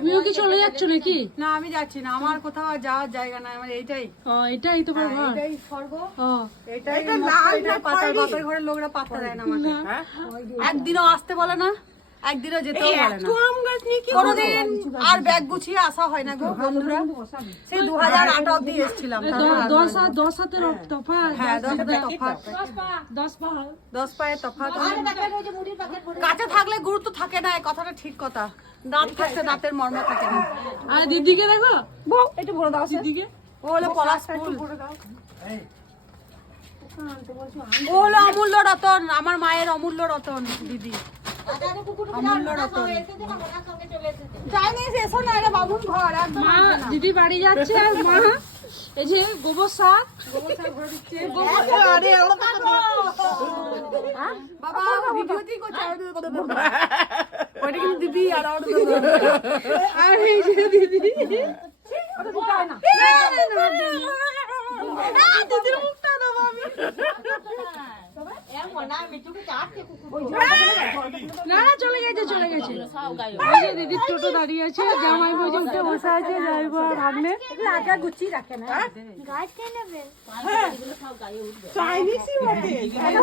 তুমিও কি চলে যাচ্ছ নাকি? না আমি যাচ্ছি না, আমার কোথাও যাওয়ার জায়গা নাই, আমার এইটাই এটাই তোমার ঘর? এটাই স্বর্গ, এটাই পাতার বাপের ঘরের লোকরা পাত্তা দেয় না আমাকে, একদিনও আসতে বলে না, একদিনও যেতেও বলে না, কোনোদিন আর ব্যাগ গুছিয়ে আসা হয় না গো বন্ধুরা। সেই 2008 অব্দি এসেছিলাম, 10 হাতের তফাৎ। হ্যাঁ 10 হাতের তফাৎ, 10 পায়ের তফাৎ। কাছে থাকলে গুরুত্ব থাকে না, এই কথাটা ঠিক কথা। দাঁত থাকতে দাঁতের মর্ম থাকে না। আর দিদিকে দেখো, একটু বড় দাও দিদিকে। ও হলো পলাশ ফুল, ও হলো অমূল্য রতন, আমার মায়ের অমূল্য রতন দিদি, অমূল্য রতন। চাইনিজ এসো না, এটা বাবুর ঘর। মা দিদি বাড়ি যাচ্ছে, আর মা এই যে গোবর সার ভরে দিচ্ছে। বাবা ভিডিওতেই করছে, ওইটা কিন্তু দিদি আর এই যে দিদি দিদির মুখটা দেবো আমি। না চলে গেছে চলে গেছে। এই যে দিদির টোটো দাঁড়িয়ে আছে, জামাই বসে উঠে বসে আছে, যাইবো আর ভাগ্নে আগা গুছিয়ে রাখে না, গাছ কে নেবে? চাইনিজই বটে।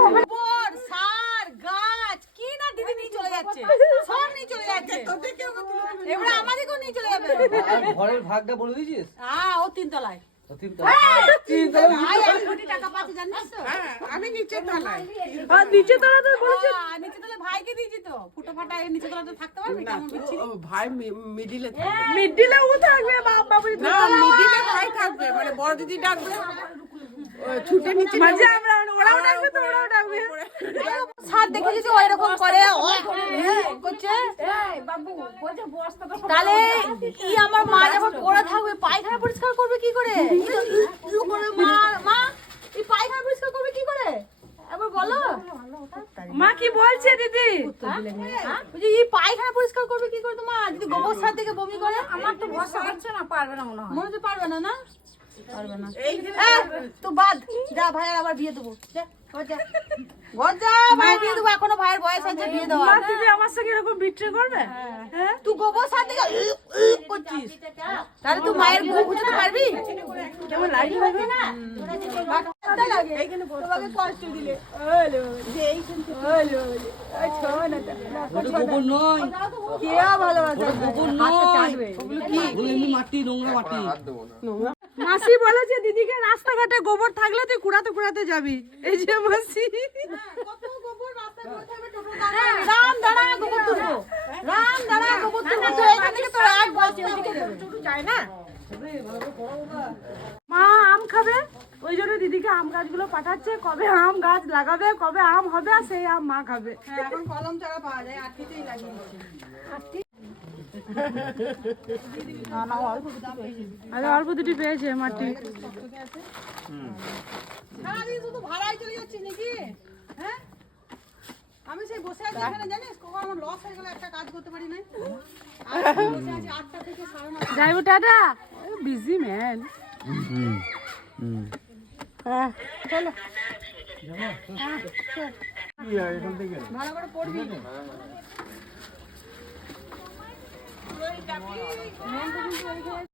গোবর সার গাছ কি না দিদি নিয়ে চলে যাচ্ছে, সব নিয়ে চলে যাচ্ছে। এবারে আমাদেরকেও নিয়ে চলে যাবে। ঘরের ভাগটা বলে দিয়েছিস? হ্যাঁ ও 3 তলায়। আমি নিচে তলায়, নিচে তলা তো বলেছে। নিচে তলায় ভাইকে দিয়েছি তো, ফুটো ফাটা নিচে তলাতে থাকতে পারবি কেমন বিচ্ছিরি। ভাই মিডিলে মিডিলে ও থাকবে, বাবু মিডিলে ভাই থাকবে, মানে বড় দিদি ডাকবে, ছুটে নিচে মাঝে আমরা ওরাও ডাকবে তো ওরাও ডাকবে। সার দেখে যদি ওই রকম করে করছে, তাহলে কি আমার মা যখন পড়ে থাকবে পায়খানা পরিষ্কার করবে কি করে? মা এই পায়খানা পরিষ্কার করবে কি করে একবার বলো। মা কি বলছে দিদি? এই পায়খানা পরিষ্কার করবে কি করে তোমার? যদি গোবর সার থেকে বমি করে, আমার তো ভরসা হচ্ছে না, পারবে না মনে হয়। মনে তো পারবে না, না পারবে না। তো বাদ যা, ভাইয়ের আবার বিয়ে দেবো, ভাইয়ের বিয়ে দেবো, এখনো ভাইয়ের বয়স আছে বিয়ে দেওয়া। দিদি আমার সঙ্গে এরকম বিট্রে করবে? হ্যাঁ তুই গোবর সার থেকে করছিস, তাহলে তুই মায়ের গু বুঝতে পারবি কেমন লাগবে না? তোমাকে কষ্ট দিলে গোবর নয়, কে ভালোবাসে, গোবর নয়, ওগুলো কি? ওগুলো এমনি মাটি, নোংরা মাটি। মাসি বলেছে দিদিকে রাস্তাঘাটে গোবর থাকলে তুই কুড়াতে কুড়াতে যাবি। এই যে মাসি রাম দাঁড়া গোবর তুলবো, রাম দাঁড়া গোবর তুলবো, এখান থেকে তো এক বস্তা চায় না। মা আম খাবে, ওই জন্য দিদিকে আম গাছগুলো পাঠাচ্ছে, কবে আম গাছ লাগাবে, কবে আম হবে, আর সেই আম মা খাবে। এখন কলম চারা পাওয়া যায়, আটটিতেই লাগিয়ে দিচ্ছে। আরে অল্প দুটি পেয়েছে মাটি। সারাদিন শুধু ভাড়ায় চলে যাচ্ছিস নাকি? হ্যাঁ আমি সেই বসে আছি এখানে, জানিস কখন আমার লস হয়ে গেল, একটা কাজ করতে পারি না। বসে আছি 8টা থেকে 9:30। যাইবো টাটা, বিজি ম্যান। হ্যাঁ চলো ভালো করে পড়বি।